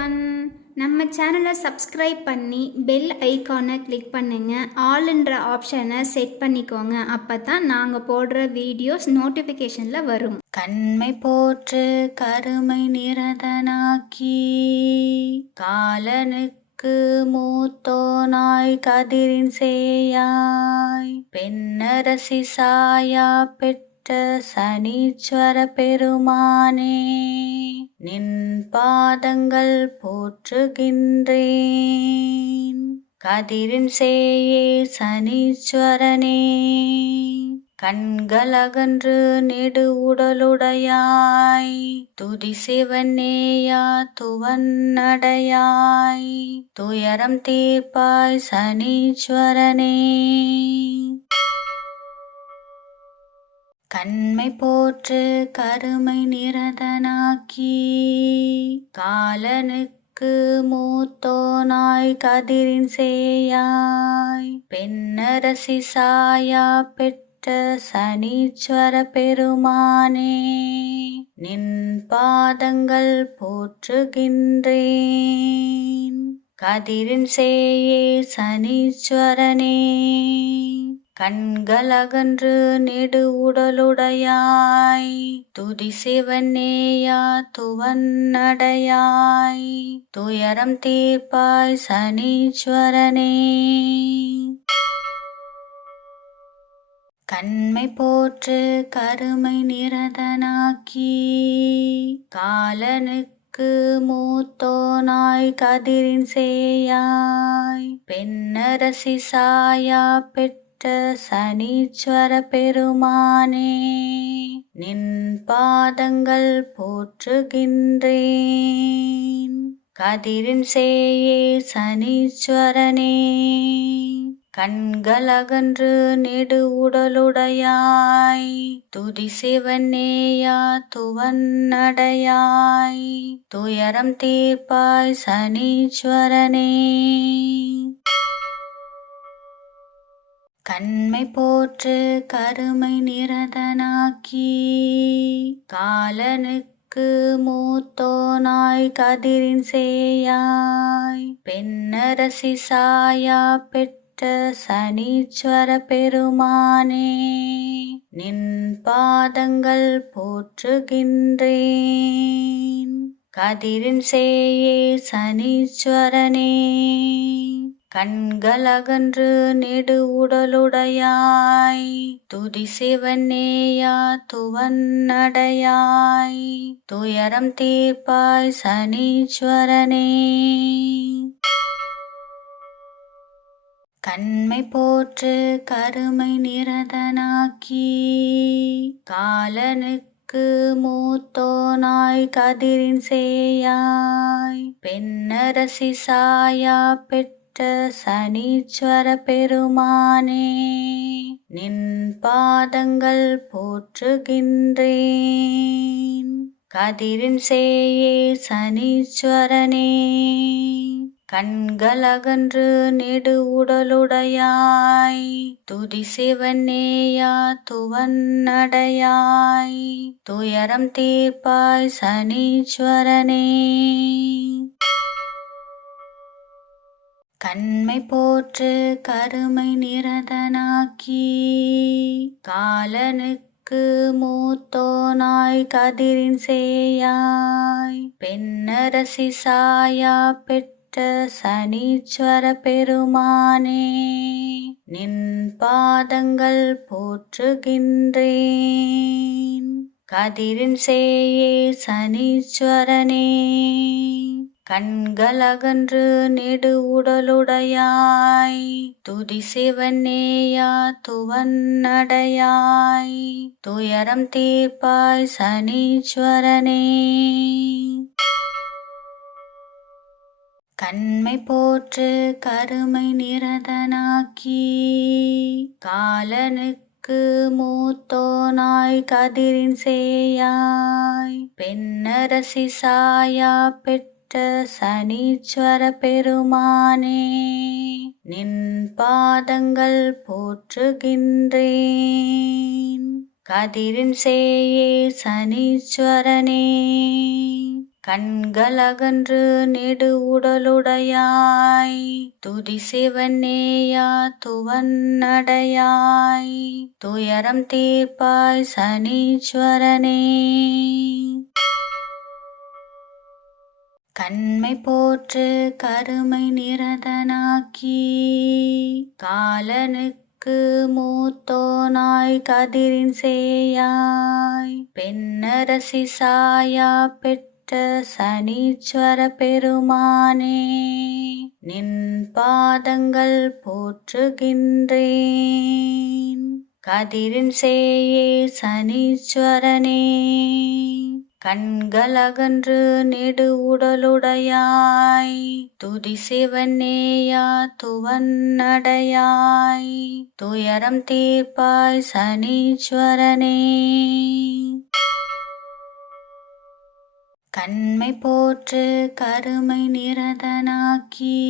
One. நம்ம சேனலை subscribe பண்ணி பெல் ஐக்கானை கிளிக் பண்ணுங்க. ஆல்ன்ற ஆப்ஷனை செட் பண்ணிக்கோங்க. அப்போ தான் நாங்கள் போடுற வீடியோஸ் நோட்டிஃபிகேஷனில் வரும். கண்மை போற்று கருமை நிரதனாக்கி காலனுக்கு மூத்தோனாய் கதிரின் சேயாய் பெண்ணரசி சாயா பெற்ற சனீஸ்வர பெருமானே நின் பாதங்கள் போற்றுகின்றேன். கதிரின் சேயே சனீஸ்வரனே கண்களகன்று நெடு உடலுடையாய் துதி சிவனேயா துவன்னடையாய் துயரம் தீர்ப்பாய் சனீஸ்வரனே. கண்மை போற்று கருமை நிரதனாக்கி காலனுக்கு மூத்தோனாய் கதிரின் சேயாய் பெண்ணரசி சாயா பெற்ற சனீஸ்வர பெருமானே நின் பாதங்கள் போற்றுகின்றேன். கதிரின் சேயே சனீஸ்வரனே கண்களகன்று நெடு உடலுடையாய் துதி சிவனேயா துவன்னடையாய் துயரம் தீர்ப்பாய் சனீஸ்வரனே. கண்மை போற்று கருமை நிரதனாக்கி காலனுக்கு மூத்தோனாய் கதிரின் சேயாய் பெண்ணரசி சாயா பெற்ற சனீஸ்வர பெருமானே நின் பாதங்கள் போற்றுகின்றேன். கதிரின் சேயே சனீஸ்வரனே கண்களகன்று நெடு உடலுடையாய் துதி சிவனேயா துவன்னடையாய் துயரம் தீர்ப்பாய் சனீஸ்வரனே. கண்மை போற்று கருமை நிரதனாக்கி காலனுக்கு மூத்தோனாய் கதிரின் சேயாய் பெண்ணரசி சாயா பெற்ற சனீஸ்வர பெருமானே நின் பாதங்கள் போற்றுகின்றேன். கதிரின் சேயே சனீஸ்வரனே கண்களகன்று நெடு உடலுடையாய் துதி சிவனேயா துவன்னடையாய் துயரம் தீர்ப்பாய் சனீஸ்வரனே. கண்மை போற்று கருமை நிரதனாக்கி காலனுக்கு மூத்தோனாய் கதிரின் சேயாய் பெண்ணரசி சாயா பெற்ற சனீஸ்வர பெருமானே நின் பாதங்கள் போற்றுகின்றேன். கதிரின் சேயே சனீஸ்வரனே கண்களகன்று நெடு உடலுடையாய் துதி சிவனேயா துவன்னடையாய் துயரம் தீர்ப்பாய் சனீஸ்வரனே. கண்மை போற்று கருமை நிரதனாக்கி காலனுக்கு மூத்தோனாய் கதிரின் சேயாய் பெண்ணரசி சாயா பெற்ற சனீஸ்வர பெருமானே நின் பாதங்கள் போற்றுகின்றேன். கதிரின் சேயே சனீஸ்வரனே கண்களகன்று நெடு உடலுடையாய் துதி சிவனேயா துவன்னடையாய் துயரம் தீர்ப்பாய் சனீஸ்வரனே. கண்மை போற்று கருமை நிரதனாக்கி காலனுக்கு மூத்தோனாய் கதிரின் சேயாய் பெண்ணரசி சாயா பெற்ற சனீஸ்வர பெருமானே நின் பாதங்கள் போற்றுகின்றேன். கதிரின் சேயே சனீஸ்வரனே கண்களகன்று நெடு உடலுடையாய் துதி சிவனேயா துவன்னடையாய் துயரம் தீர்ப்பாய் சனீஸ்வரனே. கண்மை போற்று கருமை நிரதனாக்கி காலனுக்கு மூத்தோனாய் கதிரின் சேயாய் பெண்ணரசி சாயா பெற்ற சனீஸ்வர பெருமானே நின் பாதங்கள் போற்றுகின்றேன். கதிரின் சேயே சனீஸ்வரனே கண்களகன்று நெடு உடலுடையாய் துதி சிவனேயா துவன்னடையாய் துயரம் தீர்ப்பாய் சனீஸ்வரனே. கண்மை போற்று கருமை நிரதனாக்கி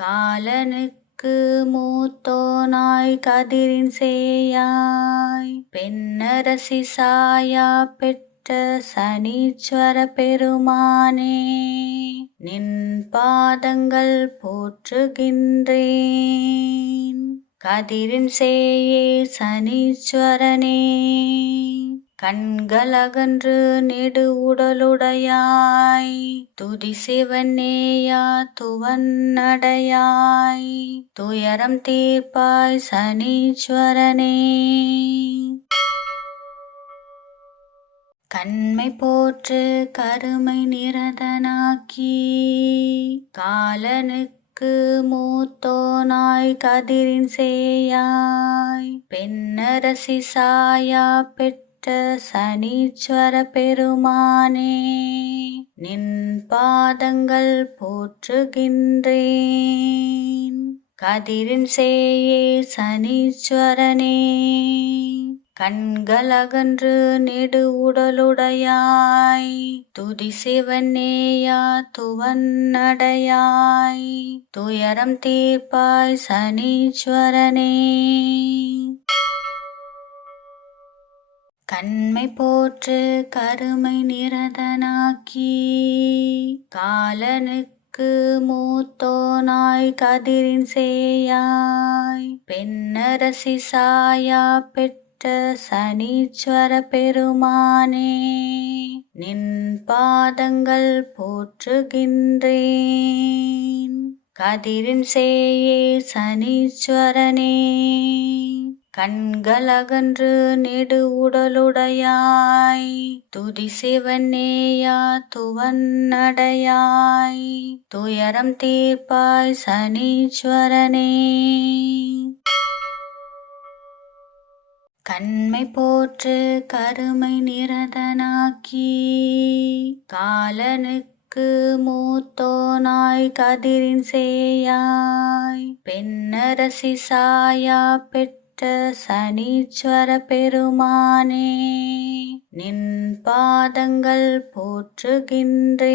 காலனுக்கு மூத்தோனாய் கதிரின் சேயாய் பெண்ணரசி சாயா பெற்ற சனீஸ்வர பெருமானே நின் பாதங்கள் போற்றுகின்றேன். கதிரின் சேயே சனீஸ்வரனே கண்களகன்று நெடு உடலுடையாய் துதி சிவனேயா துவன்னடையாய் துயரம் தீர்ப்பாய் சனீஸ்வரனே. கண்மை போற்று கருமை நிரதனாக்கி காலனுக்கு மூத்தோனாய் கதிரின் சேயாய் பெண்ணரசி சாயா பெற்ற சனீஸ்வர பெருமானே நின் பாதங்கள் போற்றுகின்றேன். கதிரின் சேயே சனீஸ்வரனே கண்களகன்று நெடு உடலுடையாய் துதி சிவனேயா துவன்னடையாய் துயரம் தீர்ப்பாய் சனீஸ்வரனே. கண்மை போற்று கருமை நிரதனாக்கி காலனுக்கு மூத்தோனாய் கதிரின் சேயாய் பெண்ணரசி சாயா பெற்ற சனீஸ்வர பெருமானே நின் பாதங்கள் போற்றுகின்றேன். கதிரின் சேயே சனீஸ்வரனே கண்களகன்று நெடு உடலுடையாய் துதி சிவனேயா துவன்னடையாய் துயரம் தீர்ப்பாய் சனீஸ்வரனே. கண்மை போற்று கருமை நிரதனாக்கி காலனுக்கு மூத்தோனாய் கதிரின் சேயாய் பெண்ணரசி சாயா பெற்ற சனீஸ்வர பெருமானே நின் பாதங்கள் போற்றுகின்றேன்.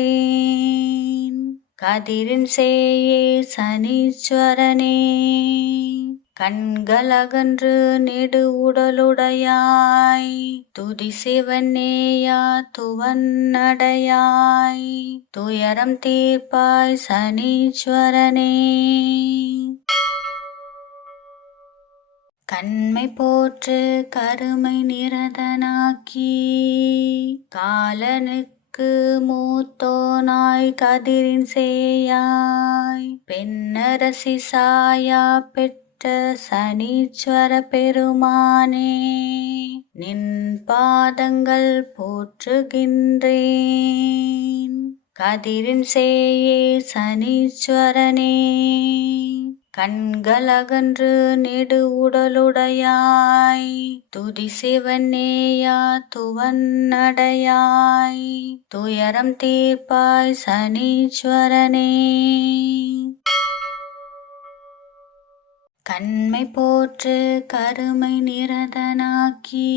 கதிரின் சேயே சனீஸ்வரனே கண்களகன்று நெடு உடலுடையாய் துதி சிவனேயா துவன்னடையாய் துயரம் தீர்ப்பாய் சனீஸ்வரனே. கண்மை போற்று கருமை நிரதனாக்கி காலனுக்கு மூத்தோனாய் கதிரின் சேயாய் பெண்ணரசி சாயா பெற்ற சனீஸ்வர பெருமானே நின் பாதங்கள் போற்றுகின்றேன். கதிரின் சேயே சனீஸ்வரனே கண்களகன்று நெடு உடலுடையாய் துதி சிவனேயா துவன்னடையாய் துயரம் தீர்ப்பாய் சனீஸ்வரனே. கண்மை போற்று கருமை நிரதனாக்கி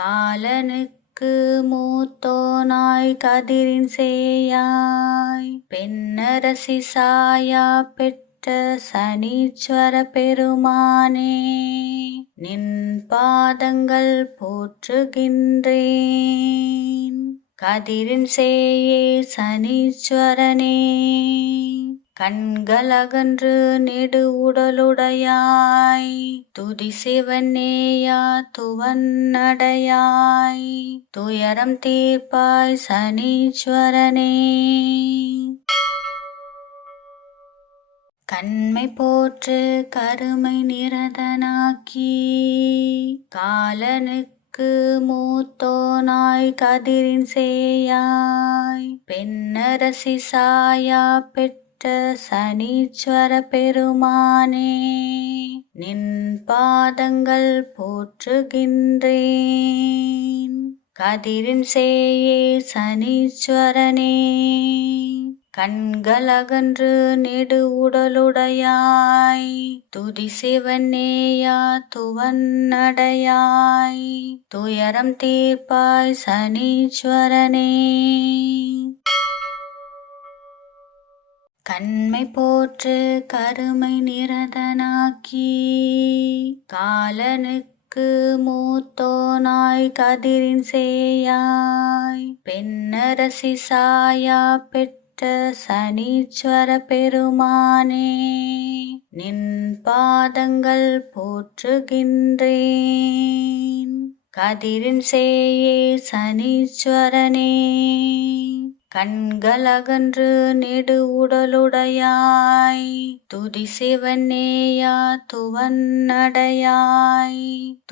காலனுக்கு மூத்தோனாய் கதிரின் சேயாய் பெண்ணரசி சாயா பெற்ற சனீஸ்வர பெருமானே நின் பாதங்கள் போற்றுகின்றேன். கதிரின் சேயே சனீஸ்வரனே. கண்களகன்று நெடு உடலுடையாய் துதி சிவனேயா துவன்னடையாய் துயரம் தீர்ப்பாய் சனீஸ்வரனே. கண்மை போற்று கருமை நிரதனாக்கி காலனுக்கு மூத்தோனாய் கதிரின் சேயாய் பெண்ணரசி சாயா பெற்ற சனீஸ்வர பெருமானே. நின் பாதங்கள் போற்றுகின்றேன் கதிரின் சேயே சனீஸ்வரனே. கண்களகன்று நெடு உடலுடையாய் துதி சிவனேயா துவன்னடையாய் துயரம் தீர்ப்பாய் சனீஸ்வரனே. கண்மை போற்று கருமை நிரதனாக்கி காலனுக்கு மூத்தோனாய் கதிரின் சேயாய் பெண்ணரசி சாயா பெற்ற சனீஸ்வர பெருமானே. நின் பாதங்கள் போற்றுகின்றேன் கதிரின் சேயே சனீஸ்வரனே. கண்களகன்று நெடு உடலுடையாய் துதி சிவனேயா துவன்னடையாய்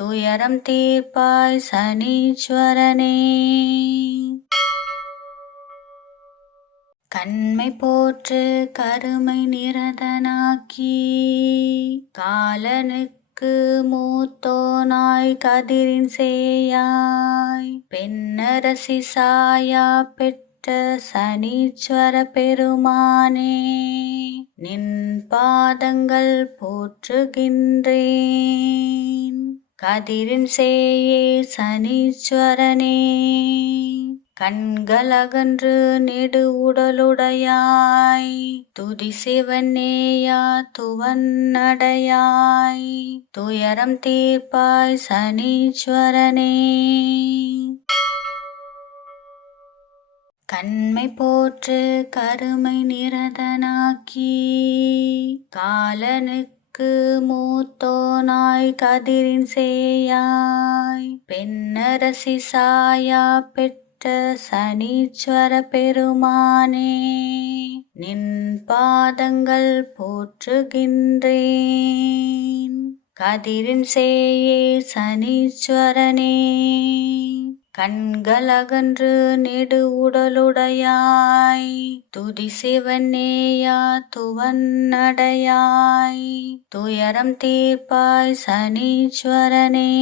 துயரம் தீர்ப்பாய் சனீஸ்வரனே. கண்மை போற்று கருமை நிரதனாக்கி காலனுக்கு மூத்தோனாய் கதிரின் சேயாய் பெண்ணரசி சாயா பெற்ற சனீஸ்வர பெருமானே. நின் பாதங்கள் போற்றுகின்றேன் கதிரின் சேயே சனீஸ்வரனே. கண்களகன்று நெடு உடலுடையாய் துதி சிவனேயா துவன்னடையாய் துயரம் தீர்ப்பாய் சனீஸ்வரனே. கண்மை போற்று கருமை நிரதனாக்கி காலனுக்கு மூத்தோனாய் கதிரின் சேயாய் பெண்ணரசி சாயா பெற்ற சனீஸ்வர பெருமானே. நின் பாதங்கள் போற்றுகின்றேன் கதிரின் சேயே சனீஸ்வரனே. கண்களகன்று நெடு உடலுடையாய் துதி சிவனேயா துவன்னடையாய் துயரம் தீர்ப்பாய் சனீஸ்வரனே.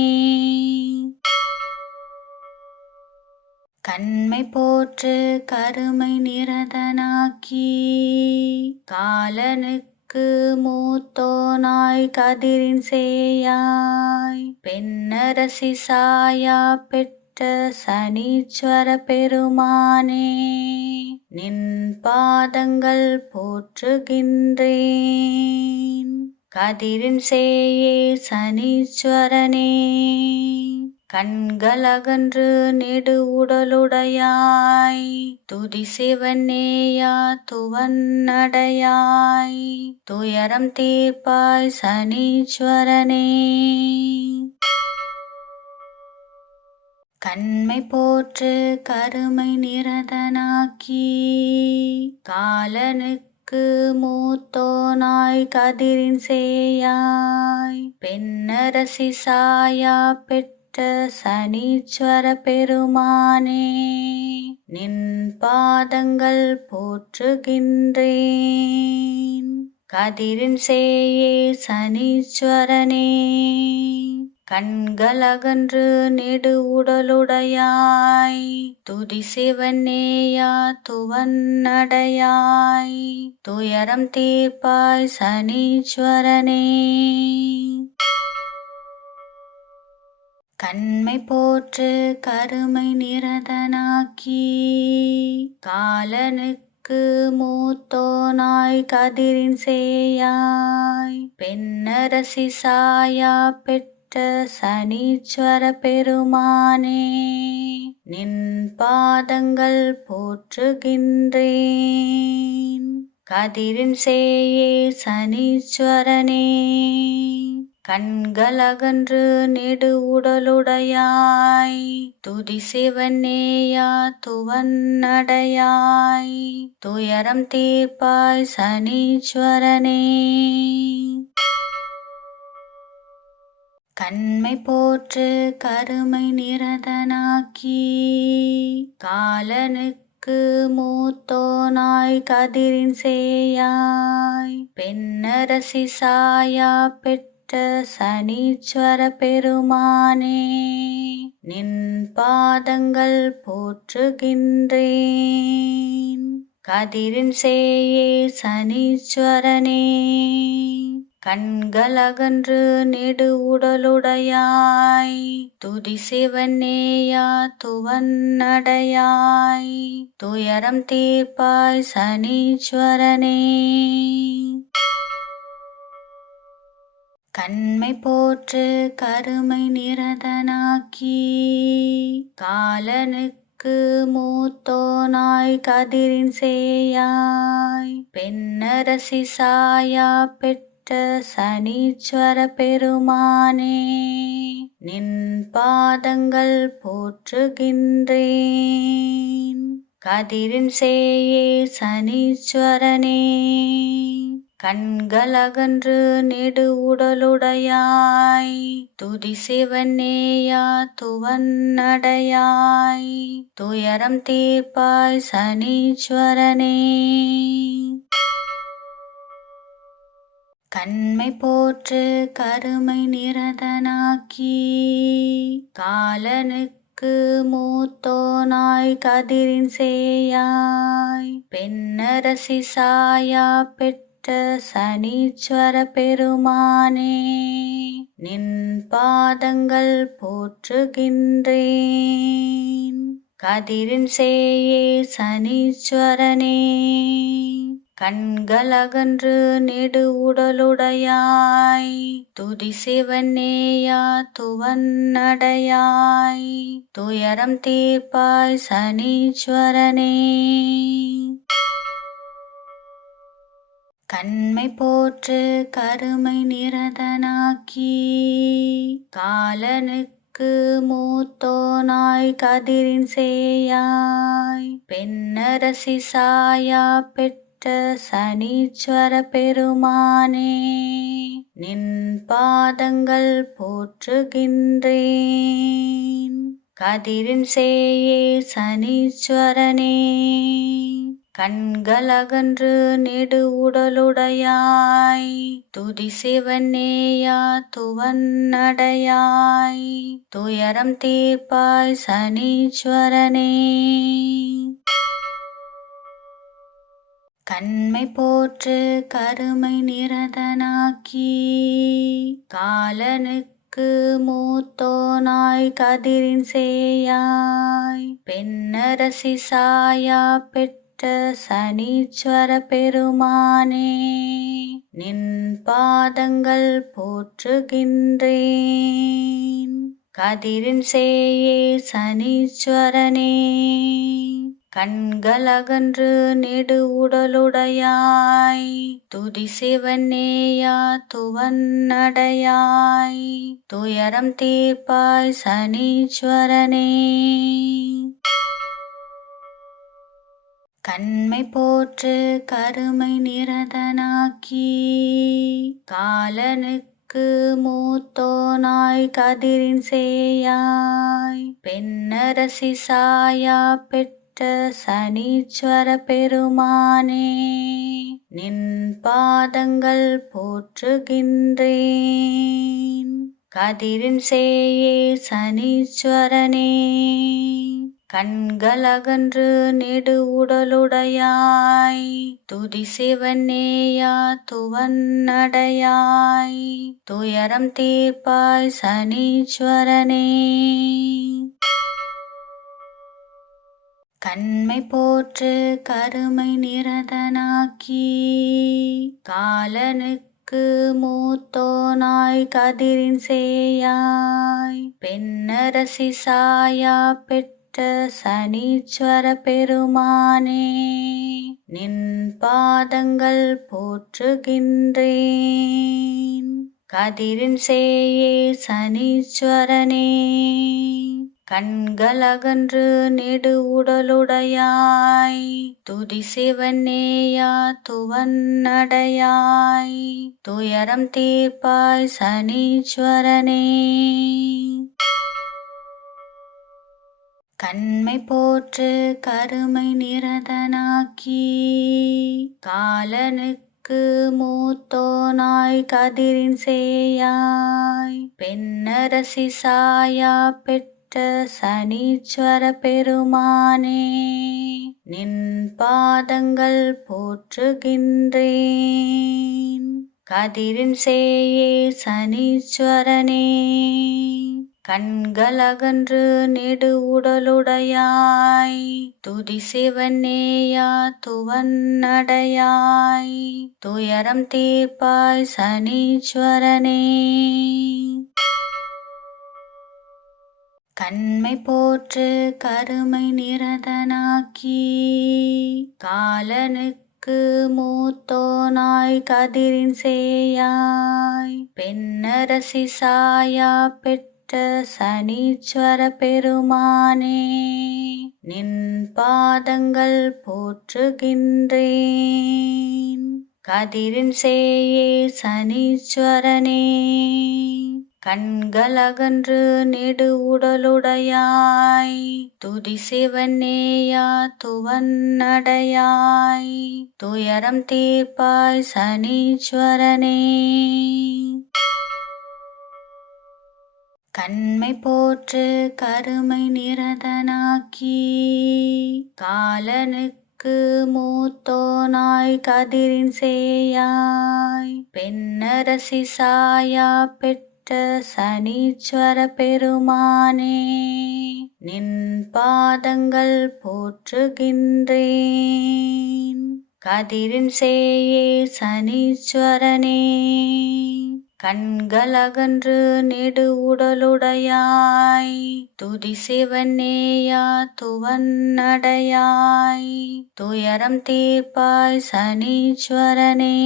கண்மை போற்று கருமை நிரதனாக்கி காலனுக்கு மூத்தோனாய் கதிரின் சேயாய் பெண்ணரசி சாயா பெற்ற சனீஸ்வர பெருமானே. நின் பாதங்கள் போற்றுகின்றேன் கதிரின் சேயே சனீஸ்வரனே. கண்களகன்று நெடு உடலுடையாய் துதி சிவனேயா துவன்னடையாய் துயரம் தீர்ப்பாய் சனீஸ்வரனே. கண்மை போற்று கருமை நிரதனாக்கி காலனுக்கு மூத்தோனாய் கதிரின் சேயாய் பெண்ணரசி சாயா பெற்ற சனீஸ்வர பெருமானே. நின் பாதங்கள் போற்றுகின்றேன் கதிரின் சேயே சனீஸ்வரனே. கண்களகன்று நெடு உடலுடையாய் துதி சிவனேயா துவன்னடையாய் துயரம் தீர்ப்பாய் சனீஸ்வரனே. கண்மை போற்று கருமை நிரதனாக்கி காலனுக்கு மூத்தோனாய் கதிரின் சேயாய் பெண்ணரசி சாயா பெற்ற சனீஸ்வர பெருமானே, நின் பாதங்கள் போற்றுகின்றேன். கதிரின் சேயே சனீஸ்வரனே, கண்களகன்று நெடு உடலுடையாய், துதி சிவனேயா துவன்னடையாய், துயரம் தீர்ப்பாய் சனீஸ்வரனே. கண்மை போற்று கருமை நிரதனாக்கி, காலனுக்கு மூத்தோனாய் கதிரின் சேயாய், பெண்ணரசி சாயா பெற்ற சனீஸ்வர பெருமானே, நின் பாதங்கள் போற்றுகின்றேன். கதிரின் சேயே சனீஸ்வரனே, கண்களகன்று நெடு உடலுடையாய், துதி சிவனேயா துவன்னடையாய், துயரம் தீர்ப்பாய் சனீஸ்வரனே. கண்மை போற்று கருமை நிரதனாக்கி, காலனுக்கு மூத்தோனாய் கதிரின் சேயாய், பெண்ணரசி சாயா பெற்ற சனீஸ்வர பெருமானே, நின் பாதங்கள் போற்றுகின்றேன். கதிரின் சேயே சனீஸ்வரனே, கண்களகன்று நெடு உடலுடையாய், துதி சிவனேயா துவன்னடையாய், துயரம் தீர்ப்பாய் சனீஸ்வரனே. கண்மை போற்று கருமை நிரதனாக்கி, காலனுக்கு மூத்தோனாய் கதிரின் சேயாய், பெண்ணரசி சாயா பெற்ற சனீஸ்வர பெருமானே, நின் பாதங்கள் போற்றுகின்றேன். கதிரின் சேயே சனீஸ்வரனே, கண்களகன்று நெடு உடலுடையாய், துதி சிவனேயா துவன்னடையாய், துயரம் தீர்ப்பாய் சனீஸ்வரனே. கண்மை போற்று கருமை நிரதனாக்கி, காலனுக்கு மூத்தோனாய் கதிரின் சேயாய், பெண்ணரசி சாயா பெற்ற சனீஸ்வர பெருமானே, நின் பாதங்கள் போற்றுகின்றேன். கதிரின் சேயே சனீஸ்வரனே, கண்களகன்று நெடு உடலுடையாய், துதி சிவனேயா துவன்னடையாய், துயரம் தீர்ப்பாய் சனீஸ்வரனே. கண்மை போற்று கருமை நிரதனாக்கி, காலனுக்கு மூத்தோனாய் கதிரின் சேயாய், பெண்ணரசி சாயா பெற்ற சனீஸ்வர பெருமானே, நின் பாதங்கள் போற்றுகின்றேன். கதிரின் சேயே சனீஸ்வரனே, கண்களகன்று நெடு உடலுடையாய், துதி சிவனேயா துவன்னடையாய், துயரம் தீர்ப்பாய் சனீஸ்வரனே. கண்மை போற்று கருமை நிரதனாக்கி, காலனுக்கு மூத்தோனாய் கதிரின் சேயாய், பெண்ணரசி சாயா பெற்ற சனீஸ்வர பெருமானே, நின் பாதங்கள் போற்றுகின்றேன். கதிரின் சேயே சனீஸ்வரனே, கண்களகன்று நெடு உடலுடையாய், துதி சிவனேயா துவன்னடையாய், துயரம் தீர்ப்பாய் சனீஸ்வரனே. கண்மை போற்று கருமை நிரதனாக்கி, காலனுக்கு மூத்தோனாய் கதிரின் சேயாய் பெண்ணரசி சாயா பெற்ற சனீஸ்வர பெருமானே நின் பாதங்கள் போற்றுகின்றேன். கதிரின் சேயே சனீஸ்வரனே கண்களகன்று நெடு உடலுடையாய் துதி சிவனேயா துவன்னடையாய் துயரம் தீர்ப்பாய் சனீஸ்வரனே. கண்மை போற்று கருமை நிரதனாக்கி காலனுக்கு மூத்தோனாய் கதிரின் சேயாய் பெண்ணரசி சாயா பெற்ற சனீஸ்வர பெருமானே நின் பாதங்கள் போற்றுகின்றேன். கதிரின் சேயே சனீஸ்வரனே கண்களகன்று நெடு உடலுடையாய் துதி சிவனேயா துவன்னடையாய் துயரம் தீர்ப்பாய் சனீஸ்வரனே. கண்மை போற்று கருமை நிரதனாக்கி காலனுக்கு மூத்தோனாய் கதிரின் சேயாய் பெண்ணரசி சாயா பெற்ற சனீஸ்வர பெருமானே நின் பாதங்கள் போற்றுகின்றேன். கதிரின் சேயே சனீஸ்வரனே கண்களகன்று நெடு உடலுடையாய் துதி சிவனேயா துவன்னடையாய் துயரம் தீர்ப்பாய் சனீஸ்வரனே. கண்மை போற்று கருமை நிரதனாக்கி காலனுக்கு மூத்தோனாய் கதிரின் சேயாய் பெண்ணரசி சாயா பெற்ற சனீஸ்வர பெருமானே நின் பாதங்கள் போற்றுகின்றேன். கதிரின் சேயே சனீஸ்வரனே கண்களகன்று நெடு உடலுடையாய் துதி சிவனேயா துவன்னடையாய் துயரம் தீர்ப்பாய் சனீஸ்வரனே.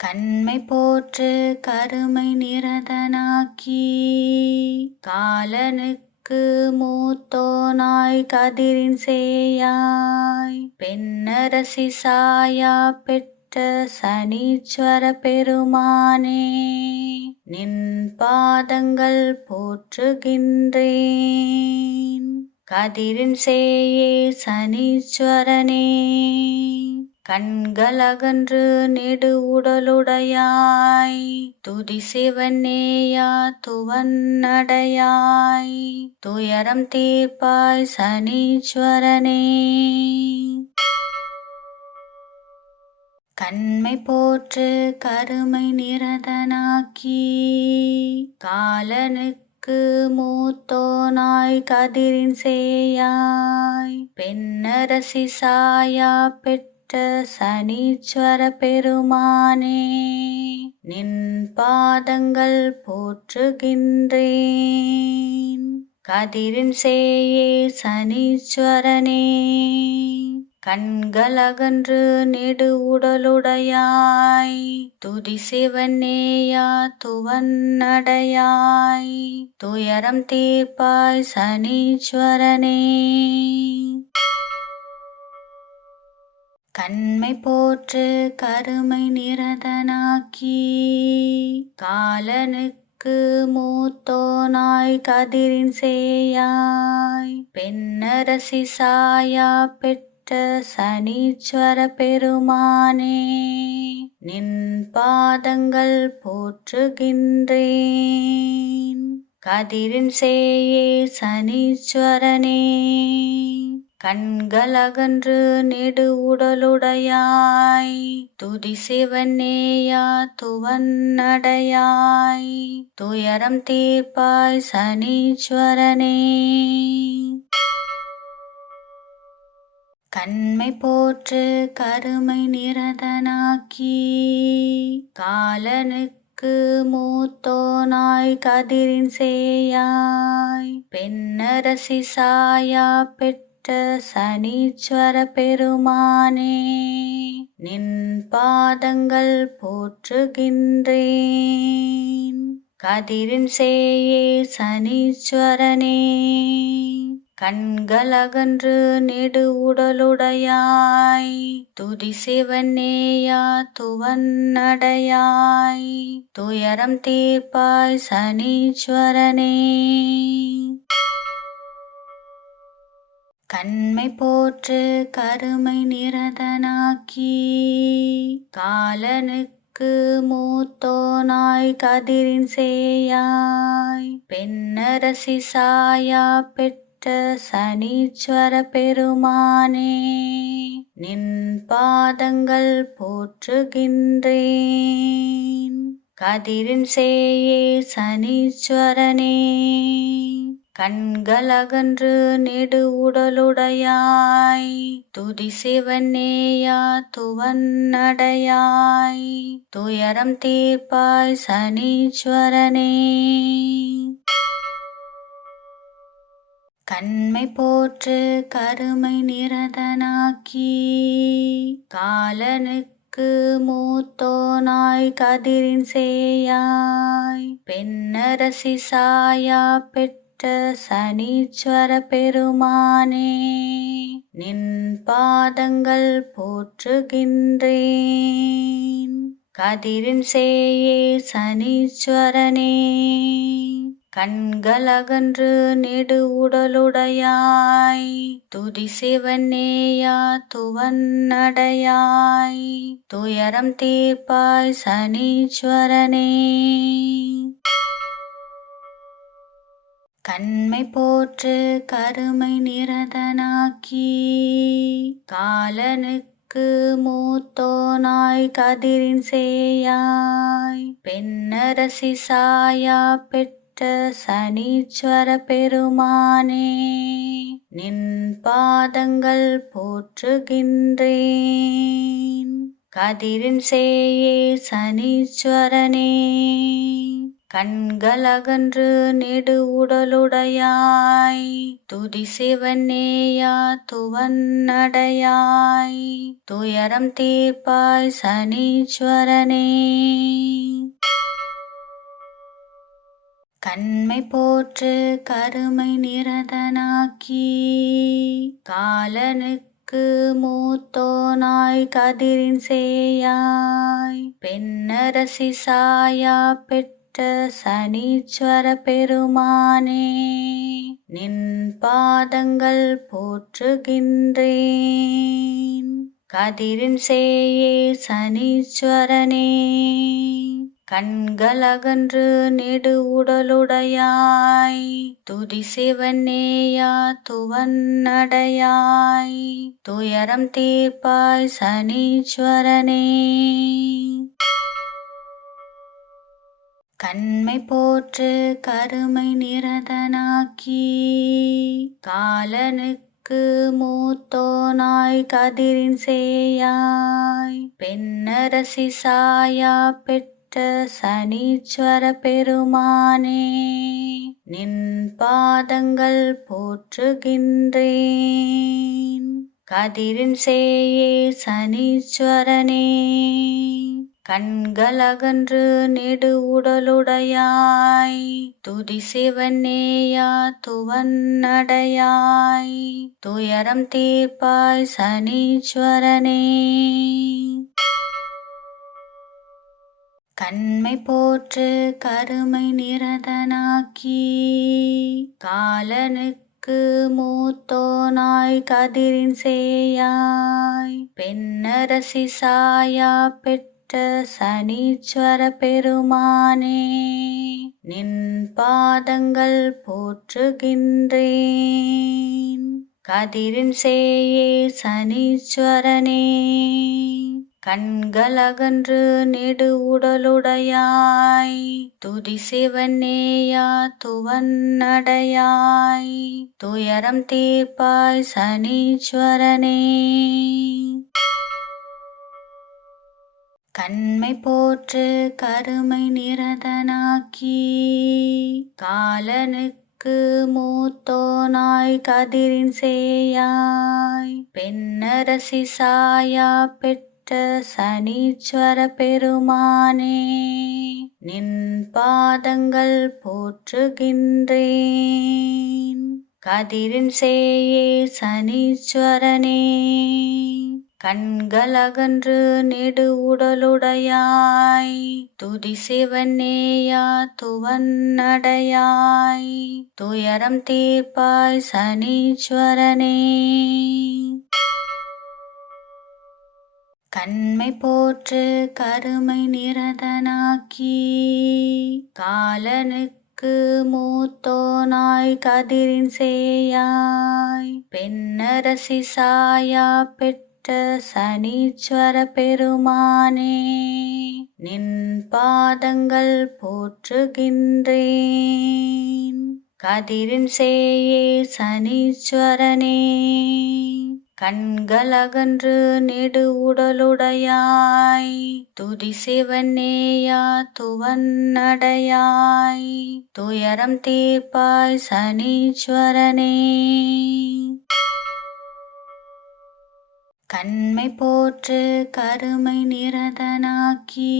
கண்மை போற்று கருமை நிரதனாக்கி காலனுக்கு மூத்தோனாய் கதிரின் சேயாய் பெண்ணரசி சாயா பெற்ற சனீஸ்வர பெருமானே நின் பாதங்கள் போற்றுகின்றேன். கதிரின் சேயே சனீஸ்வரனே கண்களகன்று நெடு உடலுடையாய் துதி சிவனேயா துவன்னடையாய் துயரம் தீர்ப்பாய் சனீஸ்வரனே. கண்மை போற்று கருமை நிரதனாக்கி காலனுக்கு மூத்தோனாய் கதிரின் சேயாய் பெண்ணரசி சாயா பெற்ற சனீஸ்வர பெருமானே நின் பாதங்கள் போற்றுகின்றேன். கதிரின் சேயே சனீஸ்வரனே கண்களகன்று நெடு உடலுடையாய் துதி சிவனேயா துவன்னடையாய் துயரம் தீர்ப்பாய் சனீஸ்வரனே. கண்மை போற்று கருமை நிரதனாக்கி காலனுக்கு மூத்தோனாய் கதிரின் சேயாய் பெண்ணரசி சாயா பெற்ற சனீஸ்வர பெருமானே நின் பாதங்கள் போற்றுகின்றேன். கதிரின் சேயே சனீஸ்வரனே கண்களகன்று நெடு உடலுடையாய் துதி சிவனேயா துவன்னடையாய் துயரம் தீர்ப்பாய் சனீஸ்வரனே. கண்மை போற்று கருமை நிரதனாக்கி காலனுக்கு மூத்தோனாய் கதிரின் சேயாய் பெண்ணரசி சாயா பெற்ற சனீஸ்வர பெருமானே நின் பாதங்கள் போற்றுகின்றேன். கதிரின் சேயே சனீஸ்வரனே கண்களகன்று நெடு உடலுடையாய் துதி சிவனேயா துவன்னடையாய் துயரம் தீர்ப்பாய் சனீஸ்வரனே. கண்மை போற்று கருமை நிரதனாக்கி காலனுக்கு மூத்தோனாய் கதிரின் சேயாய் பெண்ணரசி சாயா பெற்ற சனீஸ்வர பெருமானே நின் பாதங்கள் போற்றுகின்றேன். கதிரின் சேயே சனீஸ்வரனே கண்களகன்று நெடு உடலுடையாய் துதி சிவனேயா துவன்னடையாய் துயரம் தீர்ப்பாய் சனீஸ்வரனே. கண்மை போற்று கருமை நிரதனாக்கி காலனுக்கு மூத்தோனாய் கதிரின் சேயாய் பெண்ணரசி சாயா பெற்ற சனீஸ்வர பெருமானே நின் பாதங்கள் போற்றுகின்றேன். கதிரின் சேயே சனீஸ்வரனே கண்களகன்று நெடு உடலுடையாய் துதி சிவனேயா துவன்னடையாய் துயரம் தீர்ப்பாய் சனீஸ்வரனே. கண்மை போற்று கருமை நிரதனாக்கி காலனுக்கு மூத்தோனாய் கதிரின் சேயாய் பெண்ணரசி சாயா பெற்ற சனீஸ்வர பெருமானே நின் பாதங்கள் போற்றுகின்றேன். கதிரின் சேயே சனீஸ்வரனே கண்களகன்று நெடு உடலுடையாய் துதி சிவனேயா துவன்னடையாய் துயரம் தீர்ப்பாய் சனீஸ்வரனே. கண்மை போற்று கருமை நிரதனாக்கி காலனுக்கு மூத்தோனாய் கதிரின் சேயாய் பெண்ணரசி சாயா பெற்ற சனீஸ்வர பெருமானே நின் பாதங்கள் போற்றுகின்றேன். கதிரின் சேயே சனீஸ்வரனே கண்களகன்று நெடு உடலுடையாய் துதி சிவனேயா துவன்னடையாய் துயரம் தீர்ப்பாய் சனீஸ்வரனே. கண்மை போற்று கருமை நிரதனாக்கி காலனுக்கு மூத்தோனாய் கதிரின் சேயாய் பெண்ணரசி சாயா பெற்ற சனீஸ்வர பெருமானே நின் பாதங்கள் போற்றுகின்றேன். கதிரின் சேயே சனீஸ்வரனே கண்களகன்று நெடு உடலுடையாய் துதி சிவனேயா துவன்னடையாய் துயரம் தீர்ப்பாய் சனீஸ்வரனே. கண்மை போற்று கருமை நிரதனாக்கி காலனுக்கு மூத்தோனாய் கதிரின் சேயாய் பெண்ணரசி சாயா பெற்ற சனீஸ்வர பெருமானே நின் பாதங்கள் போற்றுகின்றேன். கதிரின் சேயே சனீஸ்வரனே கண்களகன்று நெடு உடலுடையாய் துதி சிவனேயா துவன்னடையாய் துயரம் தீர்ப்பாய் சனீஸ்வரனே. கண்மை போற்று கருமை நிரதனாக்கி காலனுக்கு மூத்தோனாய் கதிரின் சேயாய் பெண்ணரசி சாயா பெற்ற சனீஸ்வர பெருமானே நின் பாதங்கள் போற்றுகின்றேன். கதிரின் சேயே சனீஸ்வரனே கண்களகன்று நெடு உடலுடையாய் துதி சிவனேயா துவன்னடையாய் துயரம் தீர்ப்பாய் சனீஸ்வரனே. கண்மை போற்று கருமை நிரதனாக்கி காலனுக்கு மூத்தோனாய் கதிரின் சேயாய் பெண்ணரசி சாயா பெற்ற சனீஸ்வர பெருமானே நின் பாதங்கள் போற்றுகின்றேன். கதிரின் சேயே சனீஸ்வரனே கண்களகன்று நெடு உடலுடையாய் துதி சிவனேயா துவன்னடையாய் துயரம் தீர்ப்பாய் சனீஸ்வரனே. கண்மை போற்று கருமை நிரதனாக்கி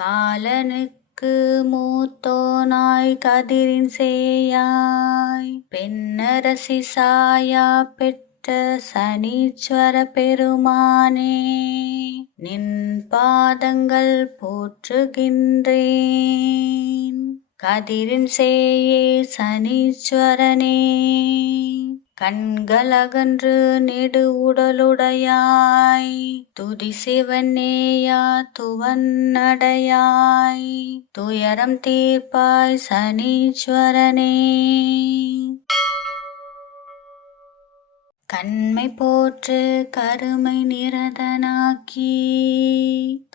காலனுக்கு மூத்தோனாய் கதிரின் சேயாய் பெண்ணரசி சாயா பெற்ற சனீஸ்வர பெருமானே நின் பாதங்கள் போற்றுகின்றேன். கதிரின் சேயே சனீஸ்வரனே கண்களகன்று நெடு உடலுடையாய் துதி சிவனேயா துவன்னடையாய் துயரம் தீர்ப்பாய் சனீஸ்வரனே. கண்மை போற்று கருமை நிரதனாக்கி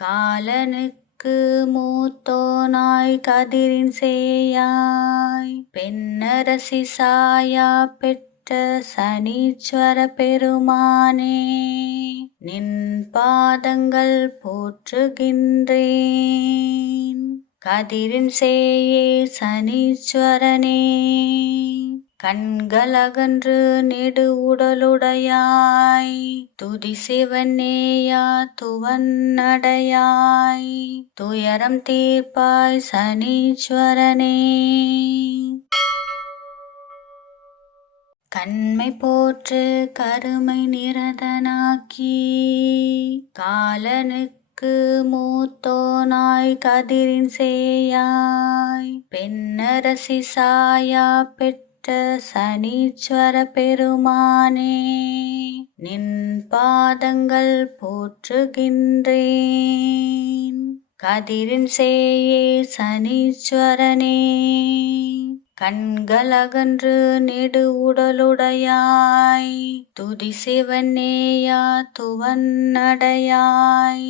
காலனுக்கு மூத்தோனாய் கதிரின் சேயாய் பெண்ணரசி சாயா பெற்ற சனீஸ்வர பெருமானே நின் பாதங்கள் போற்றுகின்றேன். கதிரின் சேயே சனீஸ்வரனே கண்களகன்று நெடு உடலுடையாய் துதி சிவனேயா துவன்னடையாய் துயரம் தீர்ப்பாய் சனீஸ்வரனே. கண்மை போற்று கருமை நிரதனாக்கி காலனுக்கு மூத்தோனாய் கதிரின் சேயாய் பெண்ணரசி சாயா பெற்ற சனீஸ்வர பெருமானே நின் பாதங்கள் போற்றுகின்றேன். கதிரின் சேயே சனீஸ்வரனே கண்களகன்று நெடு உடலுடையாய் துதி சிவனேயா துவன்னடையாய்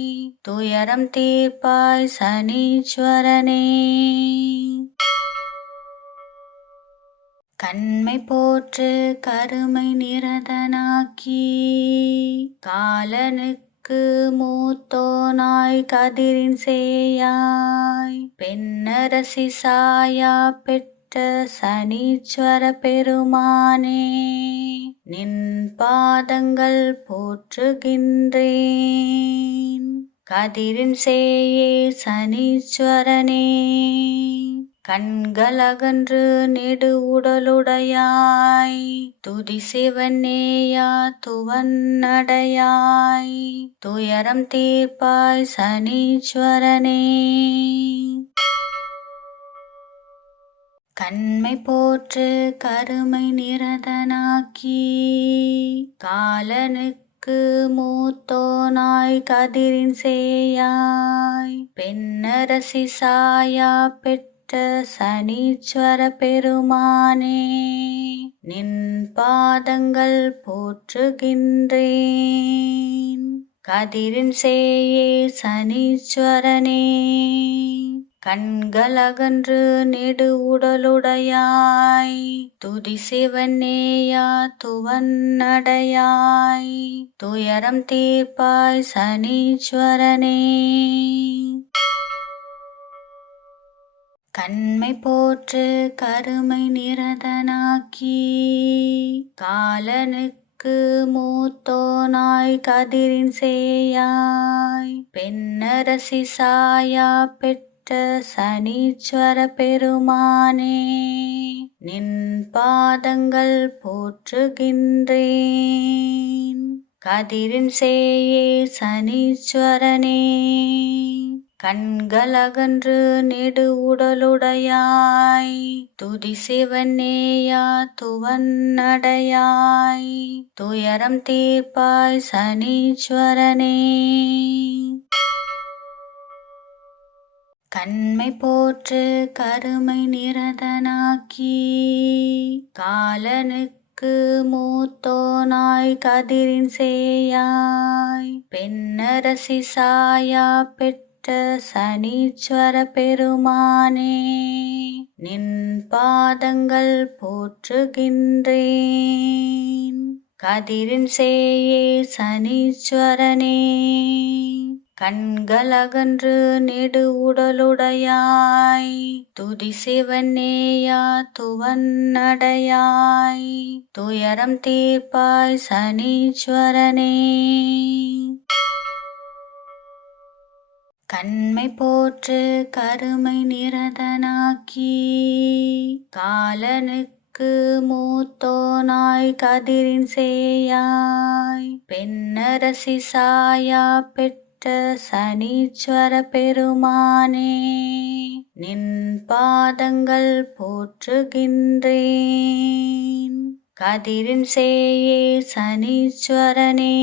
துயரம் தீர்ப்பாய் சனீஸ்வரனே. கண்மை போற்று கருமை நிரதனாக்கி காலனுக்கு மூத்தோனாய் கதிரின் சேயாய் பெண்ணரசி சாயா பெற்ற சனீஸ்வர பெருமானே நின் பாதங்கள் போற்றுகின்றேன். கதிரின் சேயே சனீஸ்வரனே கண்களகன்று நெடு உடலுடையாய் துதி சிவனேயா துவன்னடையாய் துயரம் தீர்ப்பாய் சனீஸ்வரனே. கண்மை போற்று கருமை நிரதனாக்கி காலனுக்கு மூத்தோனாய் கதிரின் சேயாய் பெண்ணரசி சாயா பெற்ற சனீஸ்வர பெருமானே நின் பாதங்கள் போற்றுகின்றேன். கதிரின் சேயே சனீஸ்வரனே. கண்களகன்று நெடு உடலுடையாய் துதி சிவனேயா துவன்னடையாய் துயரம் தீர்ப்பாய் சனீஸ்வரனே. கண்மை போற்று கருமை நிரதனாக்கி காலனுக்கு மூத்தோனாய் கதிரின் சேயாய் பெண்ணரசி சாயா பெற்ற சனீஸ்வர பெருமானே. நின் பாதங்கள் போற்றுகின்றேன். கதிரின் சேயே சனீஸ்வரனே. கண்களகன்று நெடு உடலுடையாய் துதி சிவனேயா துவன்னடையாய் துயரம் தீர்ப்பாய் சனீஸ்வரனே. கண்மை போற்று கருமை நிரதனாக்கி காலனுக்கு மூத்தோனாய் கதிரின் சேயாய் பெண்ணரசி சாயா பெற்ற சனீஸ்வர பெருமானே. நின் பாதங்கள் போற்றுகின்றேன். கதிரின் சேயே சனீஸ்வரனே. கண்களகன்று நெடு உடலுடையாய் துதி சிவனேயா துவன்னடையாய் துயரம் தீர்ப்பாய் சனீஸ்வரனே. கண்மை போற்று கருமை நிரதனாக்கி காலனுக்கு மூத்தோனாய் கதிரின் சேயாய் பெண்ணரசி சாயா பெற்ற சனீஸ்வர பெருமானே. நின் பாதங்கள் போற்றுகின்றேன். கதிரின் சேயே சனீஸ்வரனே.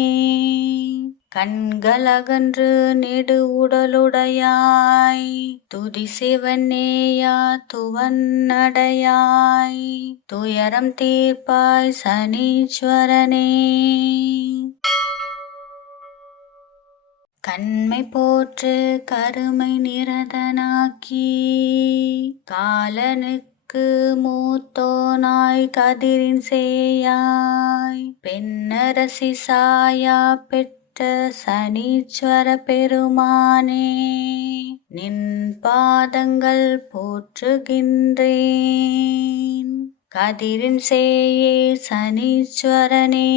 கண்களகன்று நெடு உடலுடையாய் துதி சிவனேயா துவன்னடையாய் துயரம் தீர்ப்பாய் சனீஸ்வரனே. கண்மை போற்று கருமை நிரதனாக்கி காலனுக்கு மூத்தோனாய் கதிரின் சேயாய் பெண்ணரசி சாயா பெற்ற சனீஸ்வர பெருமானே. நின் பாதங்கள் போற்றுகின்றேன். கதிரின் சேயே சனீஸ்வரனே.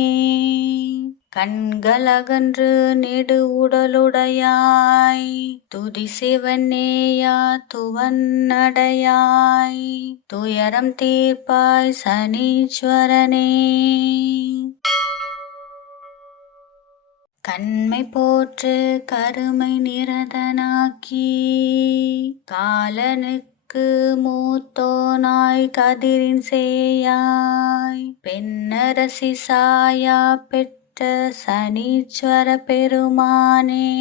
கண்களகன்று நெடு உடலுடையாய் துதி சிவனேயா துவன்னடையாய் துயரம் தீர்ப்பாய் சனீஸ்வரனே. கண்மை போற்று கருமை நிரதனாக்கி காலனுக்கு மூத்தோனாய் கதிரின் சேயாய் பெண்ணரசி சாயா பெற்ற சனீஸ்வர பெருமானே.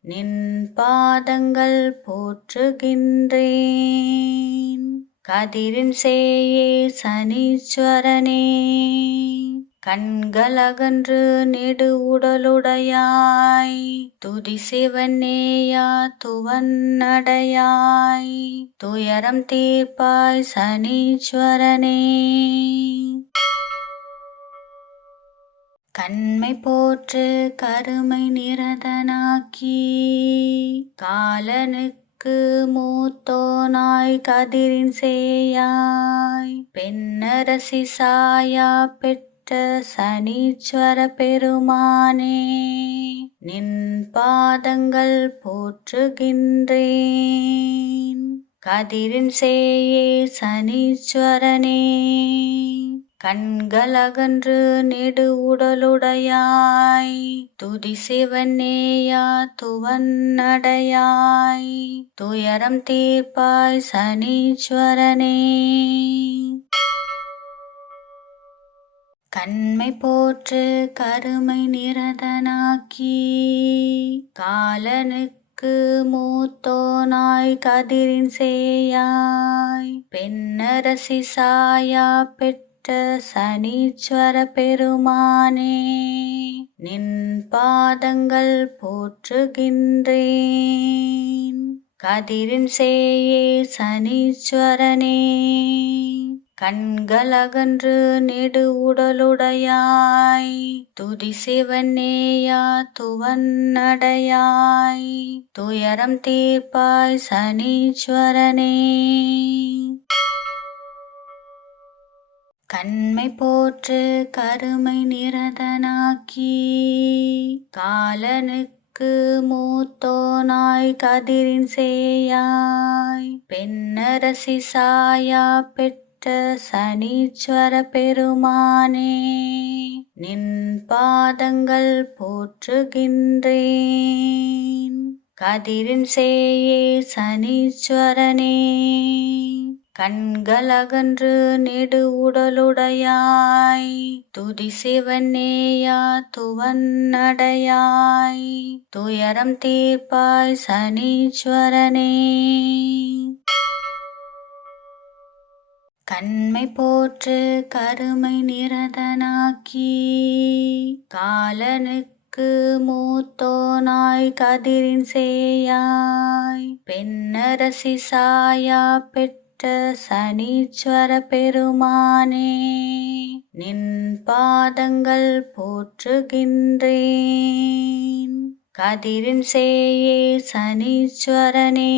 நின் பாதங்கள் போற்றுகின்றேன். கதிரின் சேயே சனீஸ்வரனே. கண்களகன்று நெடு உடலுடையாய் துதி சிவனேயா துவன்னடையாய் துயரம் தீர்ப்பாய் சனீஸ்வரனே. கண்மை போற்று கருமை நிரதனாக்கி காலனுக்கு மூத்தோனாய் கதிரின் சேயாய் பெண்ணரசி சாயா பெற்ற சனீஸ்வர பெருமானே. நின் பாதங்கள் போற்றுகின்றேன். கதிரின் சேயே சனீஸ்வரனே. கண்களகன்று நெடு உடலுடையாய் துதி சிவனேயா துவன்னடையாய் துயரம் தீர்ப்பாய் சனீஸ்வரனே. கண்மை போற்று கருமை நிரதனாக்கி காலனுக்கு மூத்தோனாய் கதிரின் சேயாய் பெண்ணரசி சாயா பெற்ற சனீஸ்வர பெருமானே, நின் பாதங்கள் போற்றுகின்றேன். கதிரின் சேயே சனீஸ்வரனே, கண்களகன்று நெடு உடலுடையாய், துதி சிவனேயா துவன்னடையாய், துயரம் தீர்ப்பாய் சனீஸ்வரனே. கண்மை போற்று கருமை நிரதனாக்கி, காலனுக்கு மூத்தோனாய் கதிரின் சேயாய், பெண்ணரசி சாயா பெற்ற சனீஸ்வர பெருமானே, நின் பாதங்கள் போற்றுகின்றேன். கதிரின் சேயே சனீஸ்வரனே, கண்களகன்று நெடு உடலுடையாய், துதி சிவனேயா துவன்னடையாய், துயரம் தீர்ப்பாய் சனீஸ்வரனே. கண்மை போற்று கருமை நிரதனாக்கி, காலனுக்கு மூத்தோனாய் கதிரின் சேயாய், பெண்ணரசி சாயா பெற்ற சனீஸ்வர பெருமானே, நின் பாதங்கள் போற்றுகின்றேன். கதிரின் சேயே சனீஸ்வரனே,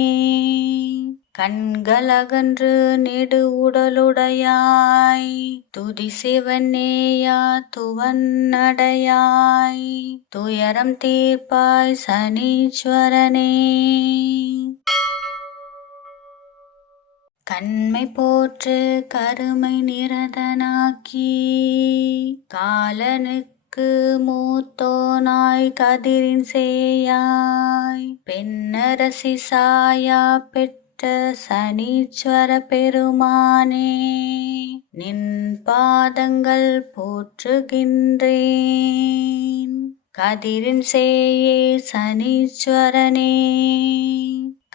கண்களகன்று நெடு உடலுடையாய், துதி சிவனேயா துவன்னடையாய், துயரம் தீர்ப்பாய் சனீஸ்வரனே. கண்மை போற்று கருமை நிரதனாக்கி, காலனுக்கு மூத்தோனாய் கதிரின் சேயாய், பெண்ணரசி சாயா பெற்ற சனீஸ்வர பெருமானே, நின் பாதங்கள் போற்றுகின்றேன். கதிரின் சேயே சனீஸ்வரனே,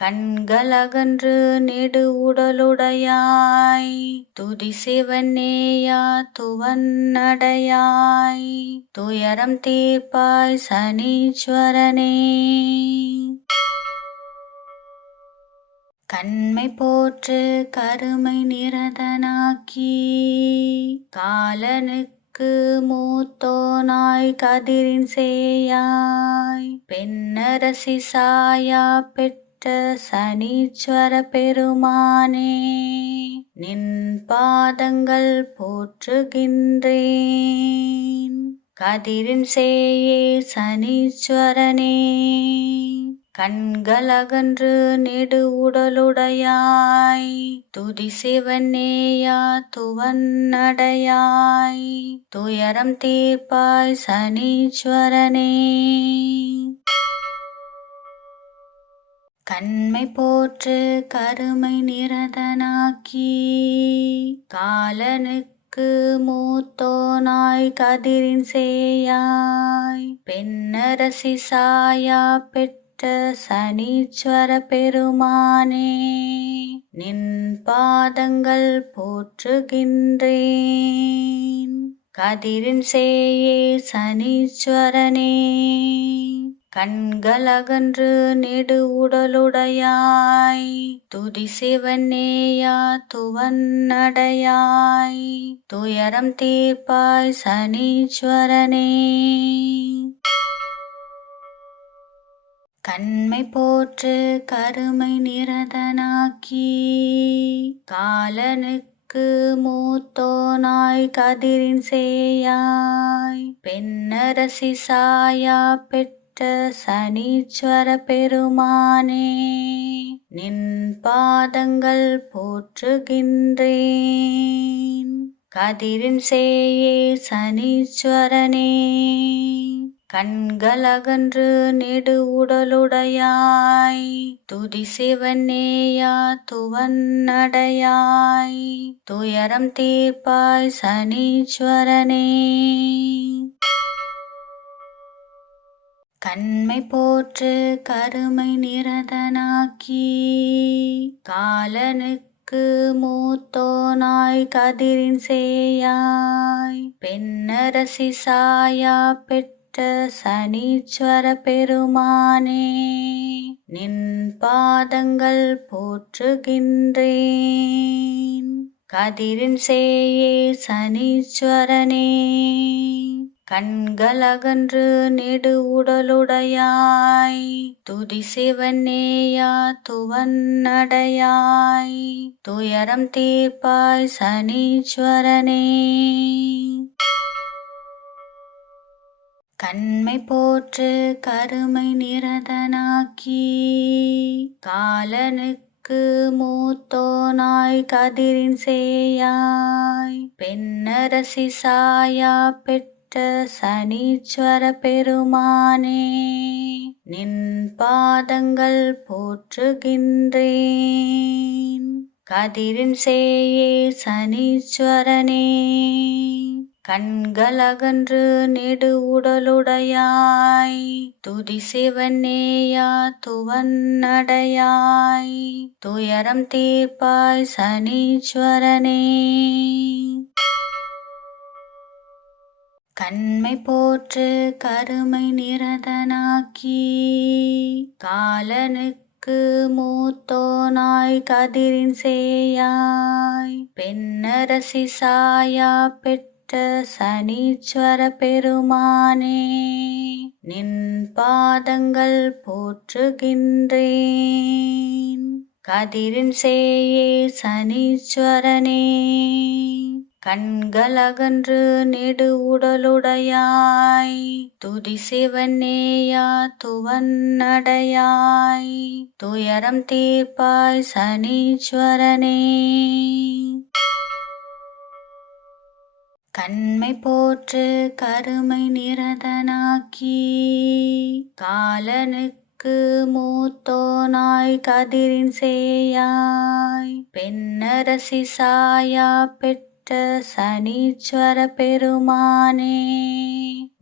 கண்களகன்று நெடு உடலுடையாய், துதி சிவனேயா துவன்னடையாய், துயரம் தீர்ப்பாய் சனீஸ்வரனே. கண்மை போற்று கருமை நிரதனாக்கி, காலனுக்கு மூத்தோனாய் கதிரின் சேயாய், பெண்ணரசி சாயா பெற்ற சனீஸ்வர பெருமானே, நின் பாதங்கள் போற்றுகின்றேன். கதிரின் சேயே சனீஸ்வரனே, கண்களகன்று நெடு உடலுடையாய், துதி சிவனேயா துவன்னடையாய், துயரம் தீர்ப்பாய் சனீஸ்வரனே. கண்மை போற்று கருமை நிரதனாக்கி, காலனுக்கு மூத்தோனாய் கதிரின் சேயாய், பெண்ணரசி சாயா பெற்ற சனீஸ்வர பெருமானே, நின் பாதங்கள் போற்றுகின்றேன். கதிரின் சேயே சனீஸ்வரனே, கண்களகன்று நெடு உடலுடையாய், துதி சிவனேயா துவன்னடையாய், துயரம் தீர்ப்பாய் சனீஸ்வரனே. கண்மை போற்று கருமை நிரதனாக்கி, காலனுக்கு மூத்தோனாய் கதிரின் சேயாய், பெண்ணரசி சாயா பெற்ற சனீஸ்வர பெருமானே, நின் பாதங்கள் போற்றுகின்றேன். கதிரின் சேயே சனீஸ்வரனே, கண்களகன்று நெடு உடலுடையாய், துதி சிவனேயா துவன்னடையாய், துயரம் தீர்ப்பாய் சனீஸ்வரனே. கண்மை போற்று கருமை நிரதனாக்கி, காலனுக்கு மூத்தோனாய் கதிரின் சேயாய் பெண்ணரசி சாயா பெற்ற சனீஸ்வர பெருமானே நின் பாதங்கள் போற்றுகின்றேன். கதிரின் சேயே சனீஸ்வரனே கண்களகன்று நெடு உடலுடையாய் துதி சிவனேயா துவன்னடையாய் துயரம் தீர்ப்பாய் சனீஸ்வரனே. கண்மை போற்று கருமை நிரதனாக்கி காலனுக்கு மூத்தோனாய் கதிரின் சேயாய் பெண்ணரசி சாயா பெற்ற சனீஸ்வர பெருமானே நின் பாதங்கள் போற்றுகின்றேன். கதிரின் சேயே சனீஸ்வரனே கண்களகன்று நெடு உடலுடையாய் துதி சிவனேயா துவன்னடையாய் துயரம் தீர்ப்பாய் சனீஸ்வரனே. கண்மை போற்று கருமை நிரதனாக்கி காலனுக்கு மூத்தோனாய் கதிரின் சேயாய் பெண்ணரசி சாயா பெற்ற சனீஸ்வர பெருமானே நின் பாதங்கள் போற்றுகின்றேன். கதிரின் சேயே சனீஸ்வரனே கண்களகன்று நெடு உடலுடையாய் துதி சிவனேயா துவன்னடையாய் துயரம் தீர்ப்பாய் சனீஸ்வரனே. கண்மை போற்று கருமை நிரதனாக்கி காலனுக்கு மூத்தோனாய் கதிரின் சேயாய் பெண்ணரசி சாயா பெற்ற சனீஸ்வர பெருமானே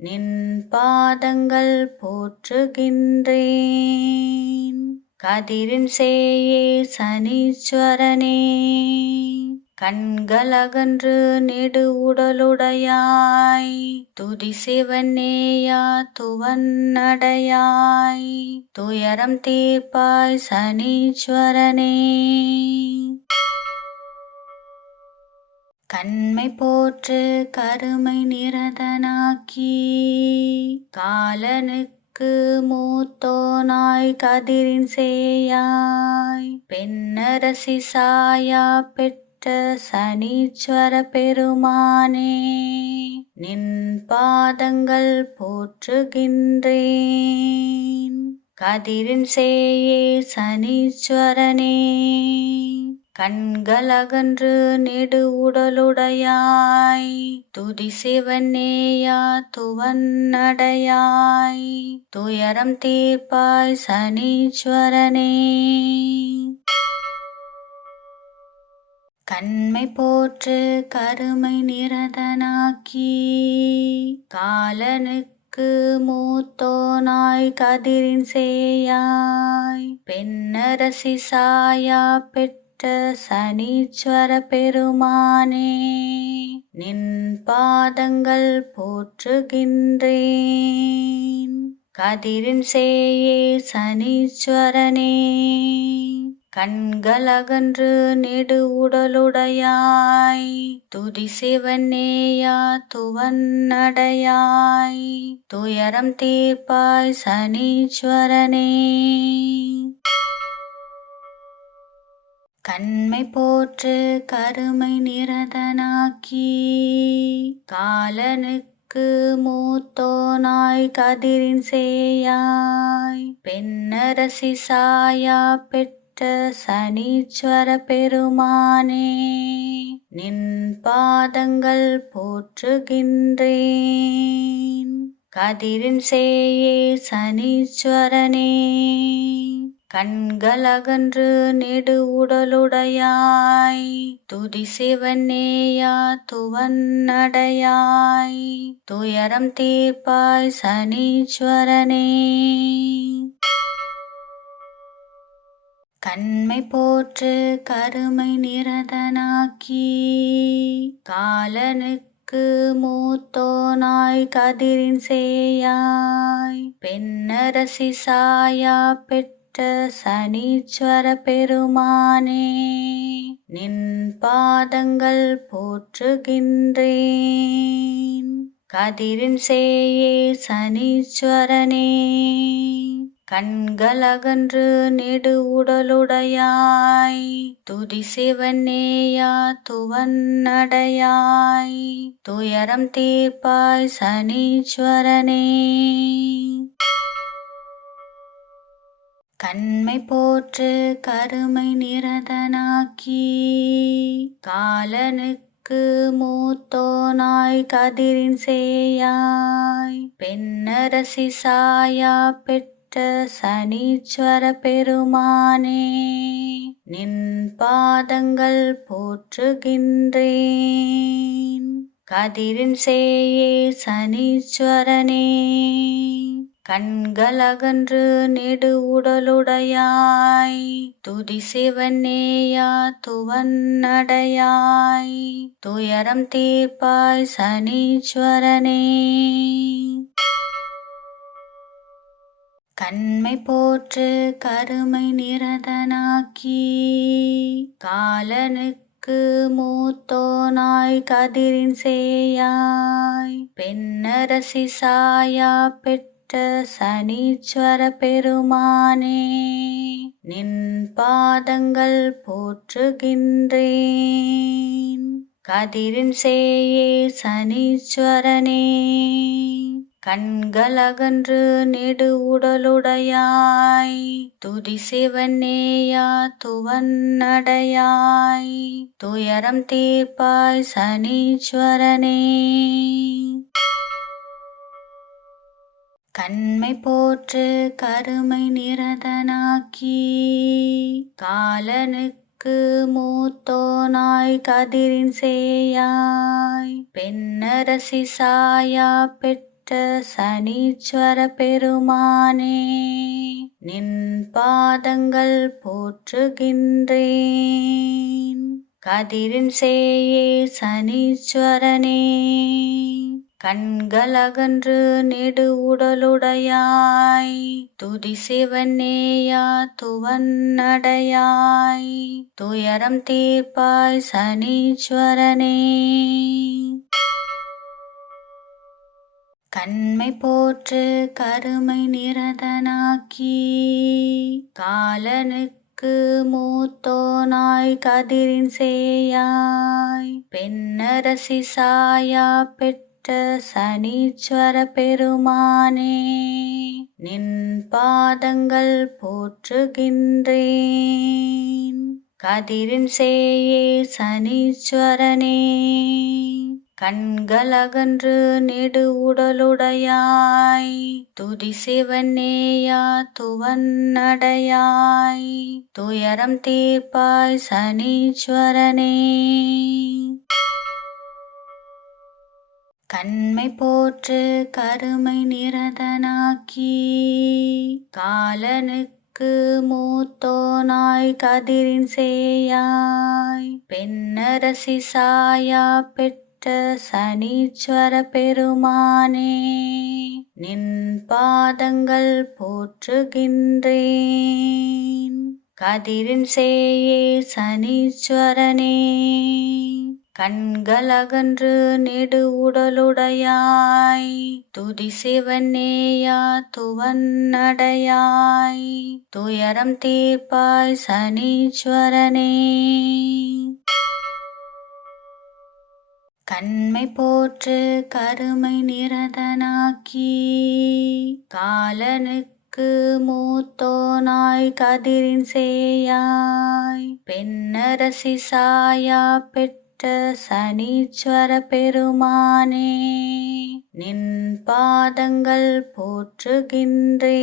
நின் பாதங்கள் போற்றுகின்றேன். கதிரின் சேயே சனீஸ்வரனே கண்களகன்று நெடு உடலுடையாய் துதி சிவனேயா துவன்னடையாய் துயரம் தீர்ப்பாய் சனீஸ்வரனே. கண்மை போற்று கருமை நிரதனாக்கி காலனுக்கு மூத்தோனாய் கதிரின் சேயாய் பெண்ணரசி சாயா பெற்ற சனீஸ்வர பெருமானே நின் பாதங்கள் போற்றுகின்றேன். கதிரின் சேயே சனீஸ்வரனே கண்களகன்று நெடு உடலுடையாய் துதி சிவனேயா துவன்னடையாய் துயரம் தீர்ப்பாய் சனீஸ்வரனே. கண்மை போற்று கருமை நிரதனாக்கி காலனுக்கு மூத்தோனாய் கதிரின் சேயாய் பெண்ணரசி சாயா பெற்ற சனீஸ்வர பெருமானே நின் பாதங்கள் போற்றுகின்றேன். கதிரின் சேயே சனீஸ்வரனே கண்களகன்று நெடு உடலுடையாய் துதி சிவனேயா துவன்னடையாய் துயரம் தீர்ப்பாய் சனீஸ்வரனே. கண்மை போற்று கருமை நிரதனாக்கி காலனுக்கு மூத்தோனாய் கதிரின் சேயாய் பெண்ணரசி சாயா பெற்ற சனீஸ்வர பெருமானே நின் பாதங்கள் போற்றுகின்றேன். கதிரின் சேயே சனீஸ்வரனே கண்களகன்று நெடு உடலுடையாய் துதி சிவனேயா துவன்னடையாய் துயரம் தீர்ப்பாய் சனீஸ்வரனே. கண்மை போற்று கருமை நிரதனாக்கி காலனுக்கு மூத்தோனாய் கதிரின் சேயாய் பெண்ணரசி சாயா பெற்ற சனீஸ்வர பெருமானே நின் பாதங்கள் போற்றுகின்றேன். கதிரின் சேயே சனீஸ்வரனே கண்களகன்று நெடு உடலுடையாய் துதி சிவனேயா துவன்னடையாய் துயரம் தீர்ப்பாய் சனீஸ்வரனே. கண்மை போற்று கருமை நிரதனாக்கி காலனுக்கு மூத்தோனாய் கதிரின் சேயாய் பெண்ணரசி சாயா பெற்ற சனீஸ்வர பெருமானே நின் பாதங்கள் போற்றுகின்றேன். கதிரின் சேயே சனீஸ்வரனே கண்களகன்று நெடு உடலுடையாய் துதி சிவனேயா துவன்னடையாய் துயரம் தீர்ப்பாய் சனீஸ்வரனே. கண்மை போற்று கருமை நிரதனாக்கி காலனுக்கு மூத்தோனாய் கதிரின் சேயாய் பெண்ணரசி சாயா பெற்ற சனீஸ்வர பெருமானே நின் பாதங்கள் போற்றுகின்றேன். கதிரின் சேயே சனீஸ்வரனே கண்களகன்று நெடு உடலுடையாய் துதி சிவனேயா துவன்னடையாய் துயரம் தீர்ப்பாய் சனீஸ்வரனே. கண்மை போற்று கருமை நிரதனாக்கி காலனுக்கு மூத்தோனாய் கதிரின் சேயாய் பெண்ணரசி சாயா பெற்ற சனீஸ்வர பெருமானே நின் பாதங்கள் போற்றுகின்றேன். கதிரின் சேயே சனீஸ்வரனே கண்களகன்று நெடு உடலுடையாய் துதி சிவனேயா துவன்னடையாய் துயரம் தீர்ப்பாய் சனீஸ்வரனே. கண்மை போற்று கருமை நிரதனாக்கி காலனுக்கு மூத்தோனாய் கதிரின் சேயாய் பெண்ணரசி சாயா பெற்ற சனீஸ்வர பெருமானே நின் பாதங்கள் போற்றுகின்றேன். கதிரின் சேயே சனீஸ்வரனே கண்களகன்று நெடு உடலுடையாய் துதி சிவனேயா துவன்னடையாய் துயரம் தீர்ப்பாய் சனீஸ்வரனே. கண்மை போற்று கருமை நிரதனாக்கி காலனுக்கு மூத்தோனாய் கதிரின் சேயாய் பெண்ணரசி சாயா பெற்ற சனீஸ்வர பெருமானே நின் பாதங்கள் போற்றுகின்றேன். கதிரின் சேயே சனீஸ்வரனே கண்களகன்று நெடு உடலுடையாய் துதி சிவனேயா துவன்னடையாய் துயரம் தீர்ப்பாய் சனீஸ்வரனே. கண்மை போற்று கருமை நிரதனாக்கி காலனுக்கு மூத்தோனாய் கதிரின் சேயாய் பெண்ணரசி சாயா பெற்ற சனீஸ்வர பெருமானே நின் பாதங்கள் போற்றுகின்றேன்.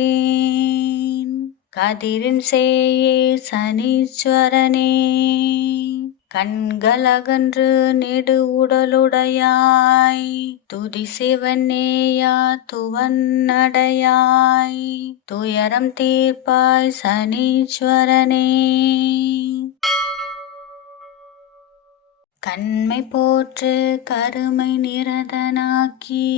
கதிரின் சேயே சனீஸ்வரனே கண்களகன்று நெடு உடலுடையாய் துதி சிவனேயா துவன்னடையாய் துயரம் தீர்ப்பாய் சனீஸ்வரனே. கண்மை போற்று கருமை நிரதனாக்கி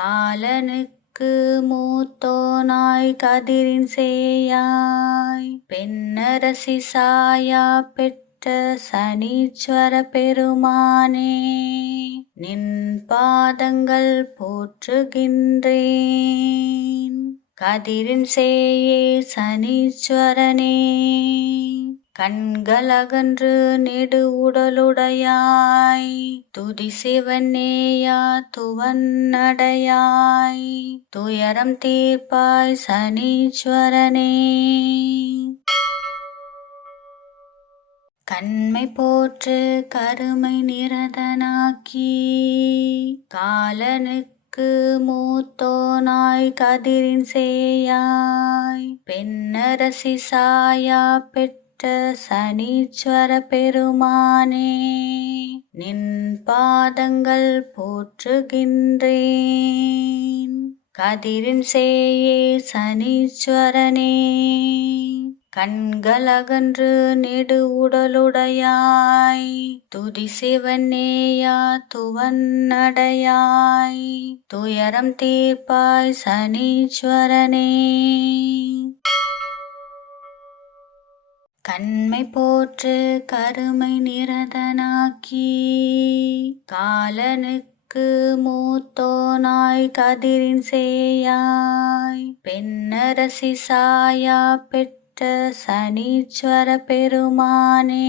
காலனுக்கு மூத்தோனாய் கதிரின் சேயாய் பெண்ணரசி சாயா பெற்ற சனீஸ்வர பெருமானே நின் பாதங்கள் போற்றுகின்றேன். கதிரின் சேயே சனீஸ்வரனே கண்களகன்று நெடு உடலுடையாய் துதி சிவனேயா துவன்னடையாய் துயரம் தீர்ப்பாய் சனீஸ்வரனே. கண்மை போற்று கருமை நிரதனாக்கி காலனுக்கு மூத்தோனாய் கதிரின் சேயாய் பெண்ணரசி சாயா பெற்ற சனீஸ்வர பெருமானே நின் பாதங்கள் போற்றுகின்றேன். கதிரின் சேயே சனீஸ்வரனே கண்களகன்று நெடு உடலுடையாய் துதி சிவனேயா துவன்னடையாய் துயரம் தீர்ப்பாய் சனீஸ்வரனே. கண்மை போற்று கருமை நிரதனாக்கி காலனுக்கு மூத்தோனாய் கதிரின் சேயாய் பெண்ணரசி சாயா பெற்ற சனீஸ்வர பெருமானே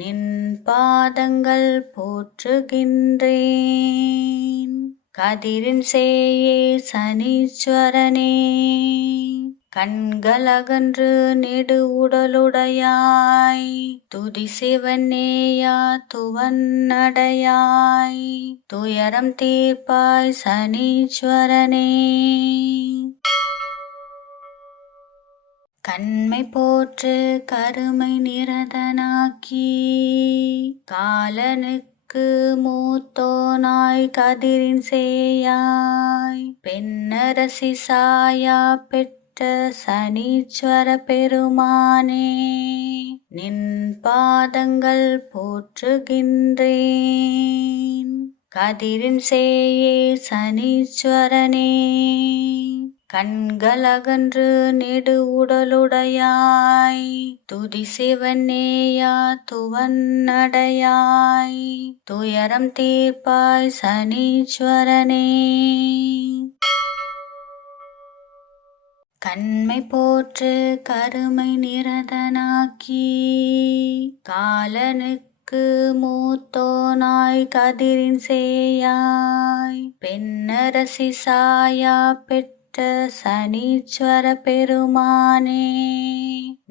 நின் பாதங்கள் போற்றுகின்றேன். கதிரின் சேயே சனீஸ்வரனே கண்களகன்று நெடு உடலுடையாய் துதி சிவனேயா துவன்னடையாய் துயரம் தீர்ப்பாய் சனீஸ்வரனே. கண்மை போற்று கருமை நிரதனாக்கி காலனுக்கு மூத்தோனாய் கதிரின் சேயாய் பெண்ணரசி சாயா பெற்ற சனீஸ்வர பெருமானே நின் பாதங்கள் போற்றுகின்றேன். கதிரின் சேயே சனீஸ்வரனே கண்களகன்று நெடு உடலுடையாய் துதி சிவனேயா துவன்னடையாய் துயரம் தீர்ப்பாய் சனீஸ்வரனே. கண்மை போற்று கருமை நிரதனாக்கி காலனுக்கு மூத்தோனாய் கதிரின் சேயாய் பெண்ணரசி சாயா பெற்ற சனீஸ்வர பெருமானே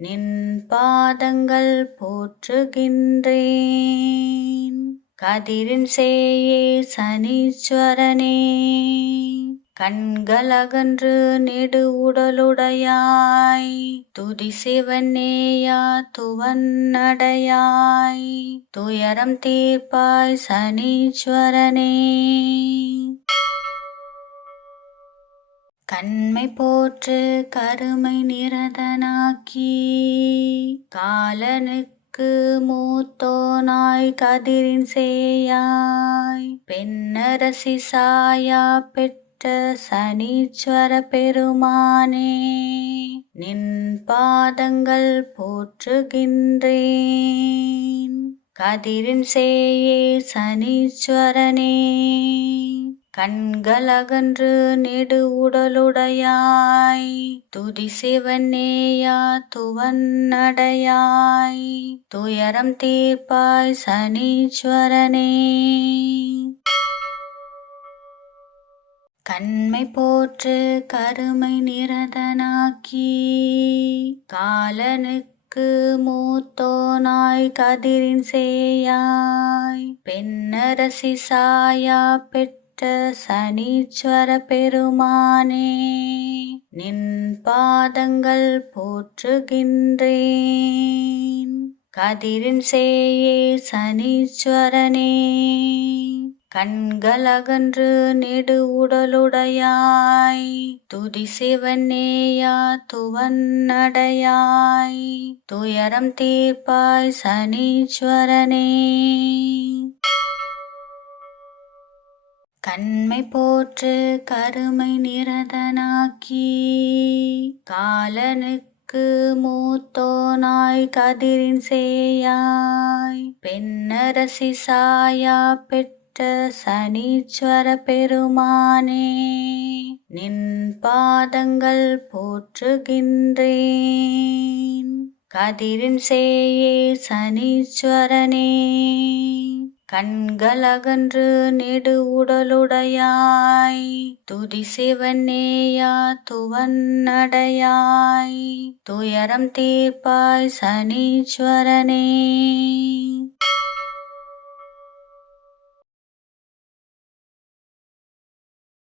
நின் பாதங்கள் போற்றுகின்றேன். கதிரின் சேயே சனீஸ்வரனே கண்களகன்று நெடு உடலுடையாய் துதி சிவனேயா துவன்னடையாய் துயரம் தீர்ப்பாய் சனீஸ்வரனே. கண்மை போற்று கருமை நிரதனாக்கி காலனுக்கு மூத்தோனாய் கதிரின் சேயாய் பெண்ணரசி சாயா பெற்ற சனீஸ்வர பெருமானே நின் பாதங்கள் போற்றுகின்றேன். கதிரின் சேயே சனீஸ்வரனே கண்களகன்று நெடு உடலுடையாய் துதி சிவனேயா துவன்னடையாய் துயரம் தீர்ப்பாய் சனீஸ்வரனே. கண்மை போற்று கருமை நிரதனாக்கி காலனுக்கு மூத்தோனாய் கதிரின் சேயாய் பெண்ணரசி சாயா பெற்ற சனீஸ்வர பெருமானே நின் பாதங்கள் போற்றுகின்றேன். கதிரின் சேயே சனீஸ்வரனே. கண்களகன்று நெடு உடலுடையாய் துதி சிவனேயா துவன்னடையாய் துயரம் தீர்ப்பாய் சனீஸ்வரனே. கண்மை போற்று கருமை நிரதனாக்கி காலனுக்கு மூத்தோனாய் கதிரின் சேயாய் பெண்ணரசி சாயா பெற்ற சனீஸ்வர பெருமானே. நின் பாதங்கள் போற்றுகின்றேன் கதிரின் சேயே சனீஸ்வரனே. கண்களகன்று நெடு உடலுடையாய் துதி சிவனேயா துவன்னடையாய் துயரம் தீர்ப்பாய் சனீஸ்வரனே.